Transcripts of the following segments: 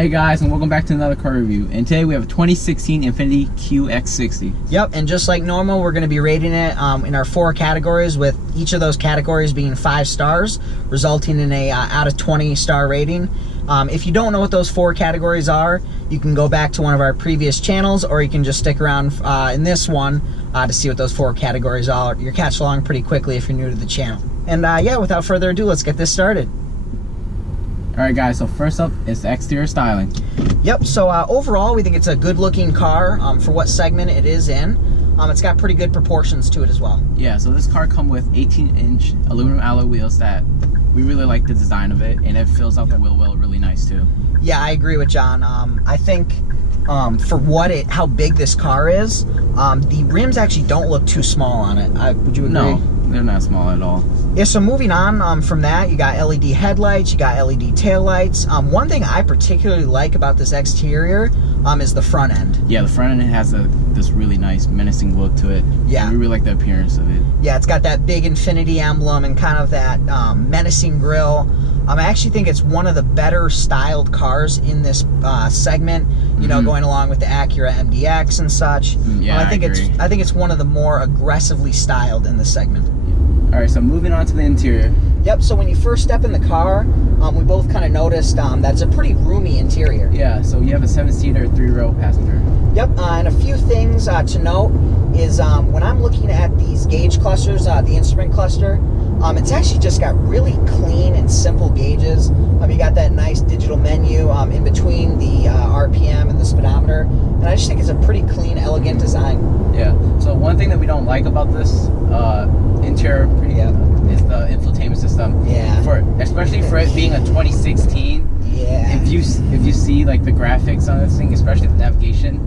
Hey guys, and welcome back to another car review. And today we have a 2016 Infiniti QX60. Yep, and just like normal, we're going to be rating it in our 4 categories, with each of those categories being 5 stars, resulting in a out of 20 star rating. If you don't know what those 4 categories are, you can go back to one of our previous channels, or you can just stick around in this one to see what those 4 categories are. You'll catch along pretty quickly if you're new to the channel. And yeah, without further ado, let's get this started. Alright guys, so first up is the exterior styling. Yep, so overall we think it's a good looking car for what segment it is in. It's got pretty good proportions to it as well. Yeah, so this car comes with 18-inch aluminum alloy wheels that we really like the design of it, and it fills out the wheel well really nice too. Yeah, I agree with John. I think for how big this car is, the rims actually don't look too small on it. Would you agree? No, they're not small at all. Yeah, so moving on from that, you got LED headlights, you got LED taillights. One thing I particularly like about this exterior is the front end. Yeah, the front end has this really nice menacing look to it. Yeah. We really like the appearance of it. Yeah, it's got that big Infiniti emblem and kind of that menacing grille. I actually think it's one of the better styled cars in this segment, you know, going along with the Acura MDX and such. Yeah, I think it's one of the more aggressively styled in this segment. Alright, so moving on to the interior. Yep, so when you first step in the car, we both kind of noticed that's a pretty roomy interior. Yeah, so you have a 7-seater, 3-row passenger. Yep, and a few things to note is when I'm looking at these gauge clusters, the instrument cluster, it's actually just got really clean and simple gauges. You got that nice digital menu in between the RPM and the speedometer, and I just think it's a pretty clean, elegant design. Yeah, so one thing that we don't like about this interior is the infotainment system. Yeah. Especially for it being a 2016. Yeah. If you see like the graphics on this thing, especially the navigation,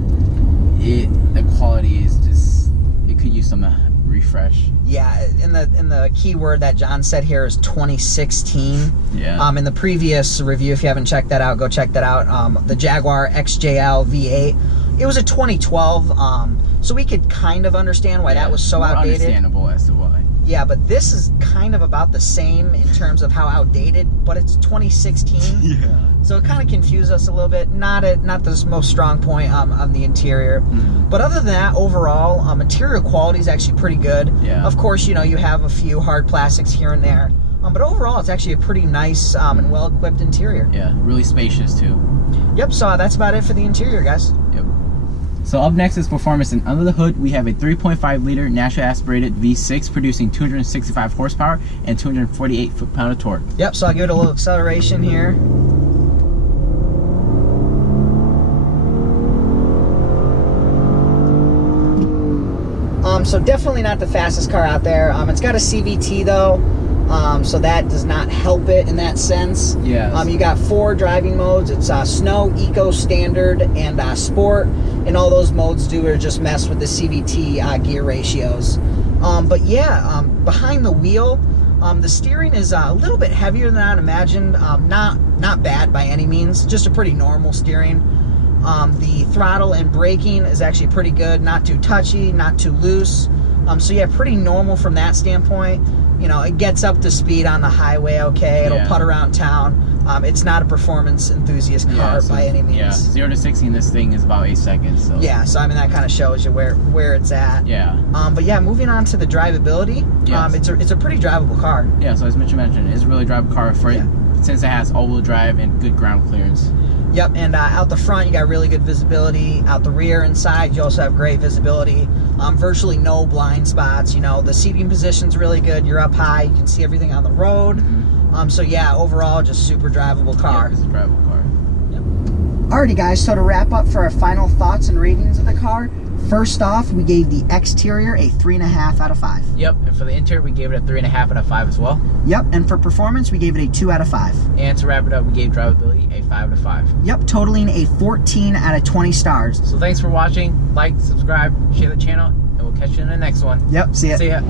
the quality is just, it could use some refresh. Yeah, and the key word that John said here is 2016. Yeah. In the previous review, if you haven't checked that out, go check that out. The Jaguar XJL V8, it was a 2012. So we could kind of understand why that was so outdated. Understandable as to why. Yeah, but this is kind of about the same in terms of how outdated, but it's 2016. Yeah. So it kind of confused us a little bit. Not the most strong point on the interior. But other than that, overall, material quality is actually pretty good. Yeah. Of course, you know, you have a few hard plastics here and there. But overall, it's actually a pretty nice and well-equipped interior. Yeah, really spacious too. Yep, so that's about it for the interior, guys. Yep. So up next is performance, and under the hood we have a 3.5-liter naturally aspirated V6 producing 265 horsepower and 248 foot-pound of torque. Yep, so I'll give it a little acceleration here. So definitely not the fastest car out there. It's got a CVT though, so that does not help it in that sense. Yeah. You got 4 driving modes. It's Snow, Eco, Standard, and Sport. And all those modes do are just mess with the CVT gear ratios. But yeah, behind the wheel, the steering is a little bit heavier than I'd imagined. Not bad by any means, just a pretty normal steering. The throttle and braking is actually pretty good, not too touchy, not too loose. So yeah, pretty normal from that standpoint. You know, it gets up to speed on the highway okay, it'll putt around town. It's not a performance enthusiast car by any means. Yeah, 0 to 60 in this thing is about 8 seconds. So. Yeah, so I mean that kind of shows you where it's at. Yeah. But yeah, moving on to the drivability, it's a pretty drivable car. Yeah, so as Mitch mentioned, it's a really drivable car for it, since it has all-wheel drive and good ground clearance. Yep, and out the front you got really good visibility. Out the rear and side you also have great visibility. Virtually no blind spots. You know, the seating position's really good. You're up high, you can see everything on the road. So yeah, overall just super drivable car. Yeah, it's a drivable car. Yep. Alrighty guys, so to wrap up for our final thoughts and ratings of the car, first off, we gave the exterior a 3.5 out of 5. Yep, and for the interior, we gave it a 3.5 out of 5 as well. Yep, and for performance, we gave it a 2 out of 5. And to wrap it up, we gave drivability a 5 out of 5. Yep, totaling a 14 out of 20 stars. So thanks for watching. Like, subscribe, share the channel, and we'll catch you in the next one. Yep, see ya. See ya.